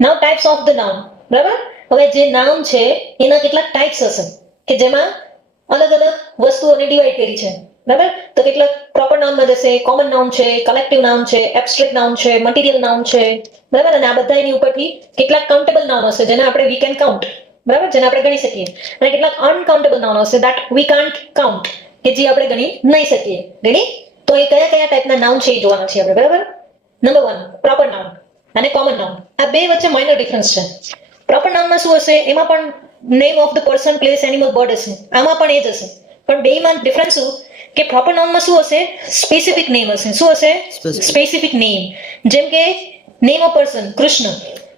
Now types of the noun, બરાબર. હવે જે નાઉન છે એના કેટલાક ટાઈપ્સ હશે કે જેમાં અલગ અલગ વસ્તુઓને ડિવાઈડ કરી છે, બરાબર. તો કેટલાક પ્રોપર નાઉનમાં જશે, કોમન નાઉન છે, કલેક્ટિવ નાઉન છે, એબ્સ્ટ્રેક્ટ નાઉન છે, મટીરિયલ નાઉન છે, બરાબર. અને આ બધા એની ઉપરથી કેટલાક કાઉન્ટેબલ નાઉન હશે જેને આપણે વી કેન કાઉન્ટ, બરાબર, જેને આપણે ગણી શકીએ. અને કેટલાક અનકાઉન્ટેબલ નાઉન હશે ધેટ વી કાન્ટ કાઉન્ટ, કે જે આપણે ગણી નહીં શકીએ. રેડી? તો એ કયા કયા ટાઈપના નાઉન છે એ જોવાના છે આપણે, બરાબર. નંબર 1 પ્રોપર નાઉન અને કોમન નાઉન. આ બે વચ્ચે માઇનર ડિફરન્સ છે. પ્રોપર નાઉનમાં શું હશે? એમાં પણ name of the person, place, animal, bird હશે. આમાં પણ એ જ હશે. પણ બેમાં ડિફરન્સ શું કે પ્રોપર નાઉનમાં શું હશે? સ્પેસિફિક નેમ હશે. શું હશે? Specific name. જેમ કે નેમ ઓફ પર્સન કૃષ્ણ,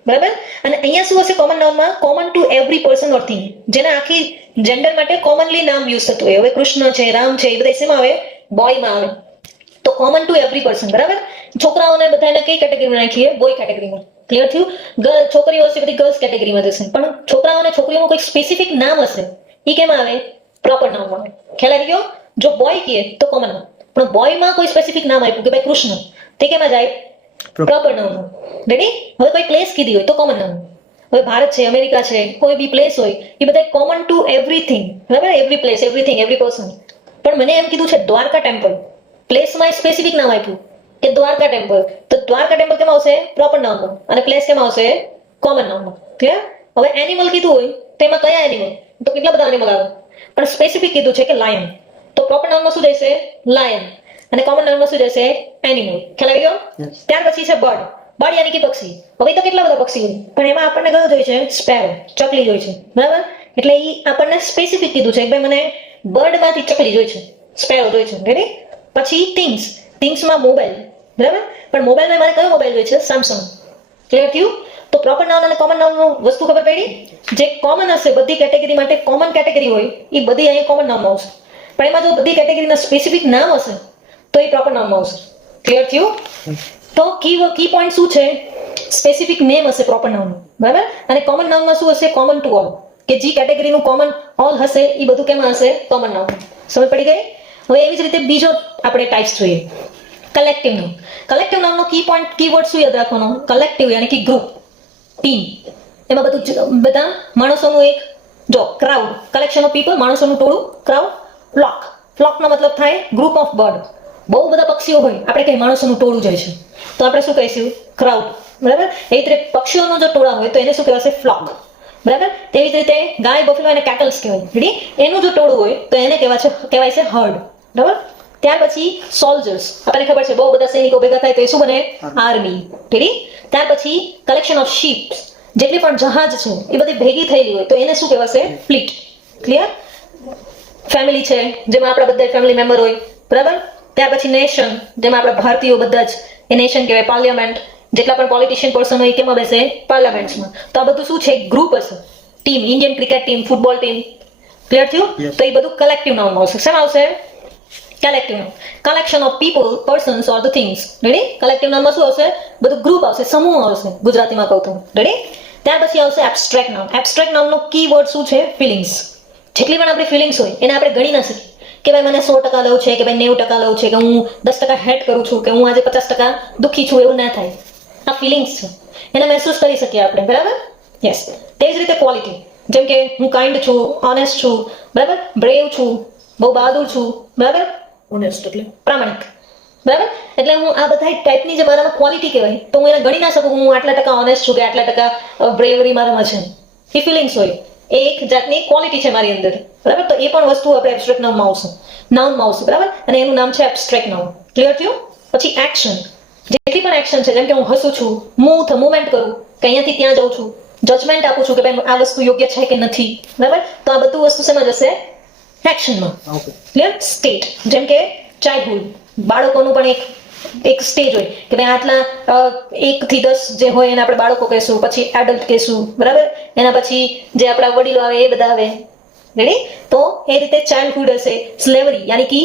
બરાબર. અને અહીંયા શું હશે? કોમન નાઉનમાં common to every person or thing, જેના આખી જેન્ડર માટે કોમનલી નામ યુઝ થતું હોય. હવે કૃષ્ણ છે, રામ છે, એ બધા શેમાં આવે? બોયમાં આવે. તો કોમન ટુ એવરી પર્સન, બરાબર. છોકરાઓને બધાને કઈ કેટેગરીમાં નાખીએ? બોય કેટેગરીમાં. ક્લિયર થયું? છોકરીઓ હશે બધી ગર્લ્સ કેટેગરીમાં જશે. પણ છોકરાઓ અને છોકરીઓનું કોઈ સ્પેસિફિક નામ હશે, એ કેમાં આવે? પ્રોપર નાઉનમાં આવે. ખ્યાલ આવી ગયો? જો બોય કહીએ તો કોમન નાઉન, પણ બોયમાં કોઈ સ્પેસિફિક નામ આપ્યું કે ભાઈ કૃષ્ણ, તે કેમાં જાય? પ્રોપર નાઉનમાં. રેડી? હવે કોઈ પ્લેસ કીધી હોય તો કોમન નાઉન. હવે ભારત છે, અમેરિકા છે, કોઈ બી પ્લેસ હોય, એ બધા કોમન ટુ એવરીથિંગ, બરાબર. Every place, everything, every person. પણ મને એમ કીધું છે દ્વારકા ટેમ્પલ, પ્લેસમાં સ્પેસિફિક નામ આપ્યું કે દ્વારકા ટેમ્પલ, તો દ્વારકા ટેમ્પલ કેમાં આવશે? પ્રોપર નાઉનમાં. અને પ્લેસ કેમાં આવશે? કોમન નાઉનમાં. ક્લિયર? હવે એનિમલ કીધું હોય તો એમાં કયા એનિમલ? તો કેટલા બધા એનિમલ આવે. પણ સ્પેસિફિક કીધું છે કે લાયન, તો પ્રોપર નાઉનમાં શું જશે? લાયન. અને કોમન નાઉનમાં શું જશે? એનિમલ. ખ્યાલ આવી ગયો? ત્યાર પછી છે બર્ડ. બર્ડ યાની કે પક્ષી. હવે તો કેટલા બધા પક્ષી હોય, પણ એમાં આપણને કયો જોઈએ છે? સ્પેરો, ચકલી જોઈએ છે, બરાબર. એટલે એ આપણને સ્પેસિફિક કીધું છે કે ભાઈ મને બર્ડમાંથી ચકલી જોઈએ છે, સ્પેરો જોઈએ છે. રેડી? પછી થિંગ્સ. થિંગ્સમાં મોબાઈલ, બરાબર. પણ મોબાઈલમાં મારે કયો મોબાઈલ જોઈએ છે? સેમસંગ. ક્લિયર થયું? તો પ્રોપર નાઉન અને કોમન નાઉનનું વસ્તુ ખબર પડી? જે કોમન હશે બધી કેટેગરી માટે, કોમન કેટેગરી હોય એ બધી અહીં કોમન નાઉનમાં આવશે. પણ એમાં જો બધી કેટેગરીના સ્પેસિફિક નામ હશે તો એ પ્રોપર નાઉનમાં આવશે. ક્લિયર થયું? તો કી પોઈન્ટ શું છે? સ્પેસિફિક નેમ હશે પ્રોપર નાઉનનું, બરાબર. અને કોમન નાઉનમાં શું હશે? કોમન ટુ ઓલ, કે જે કેટેગરીનું કોમન ઓલ હશે એ બધું કેમાં હશે? કોમન નાઉનમાં. સમજ પડી ગઈ? હવે એવી જ રીતે બીજો આપણે ટાઈપ્સ જોઈએ, કલેક્ટિવ નાઉન. કલેક્ટિવ નાઉનનો કી પોઈન્ટ, કીવર્ડ શું યાદ રાખવાનો? કલેક્ટિવ યાની કે ગ્રુપ, ટીમ. એમાં બધું બધા માણસોનું એક, જો ક્રાઉડ, કલેક્શન ઓફ પીપલ, માણસોનું ટોળું, ક્રાઉડ. ફ્લોક, ફ્લોકનો મતલબ થાય ગ્રુપ ઓફ બર્ડ. બહુ બધા પક્ષીઓ હોય, આપણે કઈ માણસોનું ટોળું જાય છે તો આપણે શું કહીશું? ક્રાઉડ, બરાબર. એ રીતે પક્ષીઓનો જો ટોળા હોય તો એને શું કહેવાશે? ફ્લોક, બરાબર. તેવી જ રીતે ગાય, બફલો અને કેટલ્સ કહેવાય. રેડી? એનું જો ટોળું હોય તો એને કહેવાય છે હર્ડ, બરાબર. ત્યાર પછી સોલ્જર્સ, આપણને ખબર છે બહુ બધા સૈનિકો ભેગા થાય તો એ શું બને? આર્મી. રેડી? ત્યાર પછી કલેક્શન ઓફ શિપ, જેટલી પણ જહાજ છે એ બધી ભેગી થયેલી હોય તો એને શું કહેવાશે? ફ્લીટ. ક્લિયર? ફેમિલી છે, જેમાં આપણા બધા ફેમિલી મેમ્બર હોય, બરાબર. ત્યાર પછી નેશન, જેમાં આપણા ભારતીયો બધા જ, એ નેશન કહેવાય. પાર્લિયામેન્ટ, જેટલા પણ પોલિટિશિયન પર્સન હોય કેમાં બેસે? પાર્લામેન્ટ્સમાં. તો આ બધું શું છે? ગ્રુપ હશે. Team, Indian cricket team, football team. Clear થયું? તો એ બધું કલેક્ટિવ નાઉનમાં આવશે. શેમાં આવશે? Collective noun. Collection of people, persons or the things. Ready? Collective નાઉનમાં શું આવશે? બધું ગ્રુપ આવશે, સમૂહ આવશે, ગુજરાતીમાં કહું તો. રેડી? ત્યાર પછી આવશે એબ્સ્ટ્રેક્ટ નાઉન. એબ્સ્ટ્રેક્ટ નાઉનનો કીવર્ડ શું છે? ફિલિંગ્સ. જેટલી પણ આપણી ફિલિંગ્સ હોય એને આપણે ગણી ના શકીએ કે ભાઈ મને 100% લેવું છે, કે ભાઈ 90% લેવું છે, કે હું 10% હેટ કરું છું, કે હું આજે 50% દુઃખી છું, એવું ના થાય. આ ફિલિંગ્સ છે, એને મહેસૂસ કરી શકીએ આપણે, બરાબર. યસ. તે જ રીતે ક્વોલિટી, જેમ કે હું કાઇન્ડ છું, ઓનેસ્ટ છું, બરાબર, બ્રેવ છું, બહુ બહાદુર છું, બરાબર. ઓનેસ્ટ એટલે પ્રામાણિક, બરાબર. એટલે હું આ બધા ટાઈપની જે મારામાં ક્વોલિટી કહેવાય તો હું એને ગણી ના શકું હું આટલા ટકા ઓનેસ્ટ છું કે આટલા ટકા બ્રેવરી મારામાં છે. એ ફિલિંગ્સ હોય, એ એક જાતની ક્વોલિટી છે મારી અંદર, બરાબર. તો એ પણ વસ્તુ આપણે એબ્સ્ટ્રેક્ટ નાઉનમાં આવશે, બરાબર. અને એનું નામ છે એબ્સ્ટ્રેક્ટ નાઉન. ક્લિયર થયું? પછી એક્શન, જેટલી પણ એક્શન છે, જેમ કે હું હસું છું, મૂવમેન્ટ કરું, કે અહીંયાથી ત્યાં જાઉં છું, જજમેન્ટ આપું છું કે ભાઈ આ વસ્તુ યોગ્ય છે કે નથી, બરાબર. તો આ બધું વસ્તુ શેમાં જશે? એક્શનમાં. ક્લિયર? સ્ટેટ, જેમ કે ચાઇલ્ડહુડ, બાળકોનું પણ એક સ્ટેજ હોય કે ભાઈ આટલા 1 થી 10 જે હોય એને આપણે બાળકો કહેશું, પછી એડલ્ટ કહેશું, બરાબર. એના પછી જે આપણા વડીલો આવે એ બધા આવે. રેડી? તો એ રીતે ચાઇલ્ડહુડ હશે. સ્લેવરી યાની કે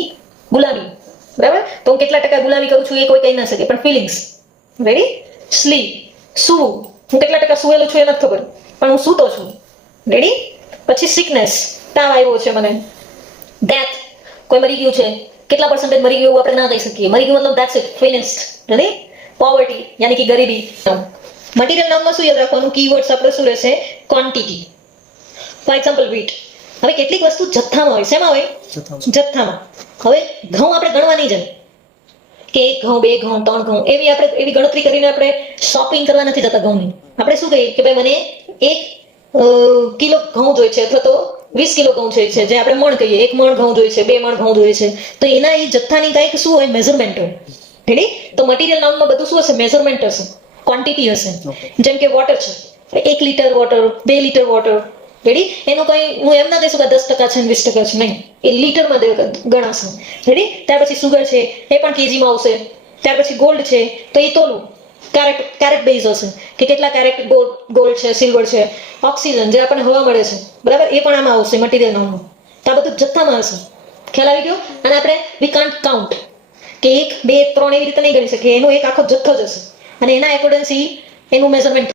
ગુલામી, બરાબર. તો હું કેટલા ટકા ગુલામી કરું છું એ કોઈ કહી ના શકે, પણ ફિલિંગ્સ. રેડી? સ્લીપ, સૂવું, હું કેટલા ટકા સુવેલો છું એ નથી ખબર, પણ હું સૂતો છું. રેડી? પછી સિકનેસ, તાવ આવ્યો છે મને. ડેથ, કોઈ મરી ગયું છે, કેટલા પર્સન્ટેજ મરી ગયું આપણે ના કહી શકીએ. મરી ગયું મતલબ that's it, finished. Ready? Poverty યાની કે ગરીબી. મટીરિયલ નામમાં શું યાદ રાખવાનું, કીવર્ડ્સ આપણે શું રહેશે, ક્વોન્ટિટી. For example વીટ. હવે કેટલીક વસ્તુ જથ્થામાં હોય, શેમાં હોય, જથ્થામાં. હવે ઘઉં આપણે ગણવા નહીં જાય કે 1 ઘઉં 2 ઘઉં 3 ઘઉં, એવી ગણતરી કરીને આપણે શોપિંગ કરવા નથી જતા ઘઉંની. આપણે શું કહીએ કે ભાઈ મને 1 કિલો ઘઉં જોઈએ છે અથવા તો 20 કિલો ઘઉં જોઈએ છે, જે આપણે મણ કહીએ, 1 મણ ઘઉં જોઈએ છે, 2 મણ ઘઉં જોઈએ છે. તો એના એ જથ્થાની કંઈક શું હોય, મેઝરમેન્ટ હોય. રેડી? તો મટીરિયલ નામમાં બધું શું હશે, મેઝરમેન્ટ હશે, ક્વોન્ટિટી હશે. જેમ કે વોટર છે, 1 litre water, 2 litre water. Ready? એનું કંઈ હું એમ ના કહીશું કે 10% છે ને 20% છે, નહીં, એ લીટરમાં ગણાશે. રેડી? ત્યાર પછી સુગર છે, એ પણ કેજીમાં આવશે. ત્યાર પછી ગોલ્ડ છે, તો એ તોલું કેરેટ બેઝ હશે કે કેટલા કેરેટ ગોલ્ડ છે, સિલ્વર છે. ઓક્સિજન જે આપણને હવા મળે છે, બરાબર, એ પણ આમાં આવશે મટીરિયલ નામનું. તો આ બધું જથ્થામાં હશે. ખ્યાલ આવી ગયો? અને આપણે વી કાન્ટ કાઉન્ટ કે 1 2 3 એવી રીતે નહીં ગણી શકીએ, એનો એક આખો જથ્થો જ હશે અને એના એકોર્ડન્સ એનું મેઝરમેન્ટ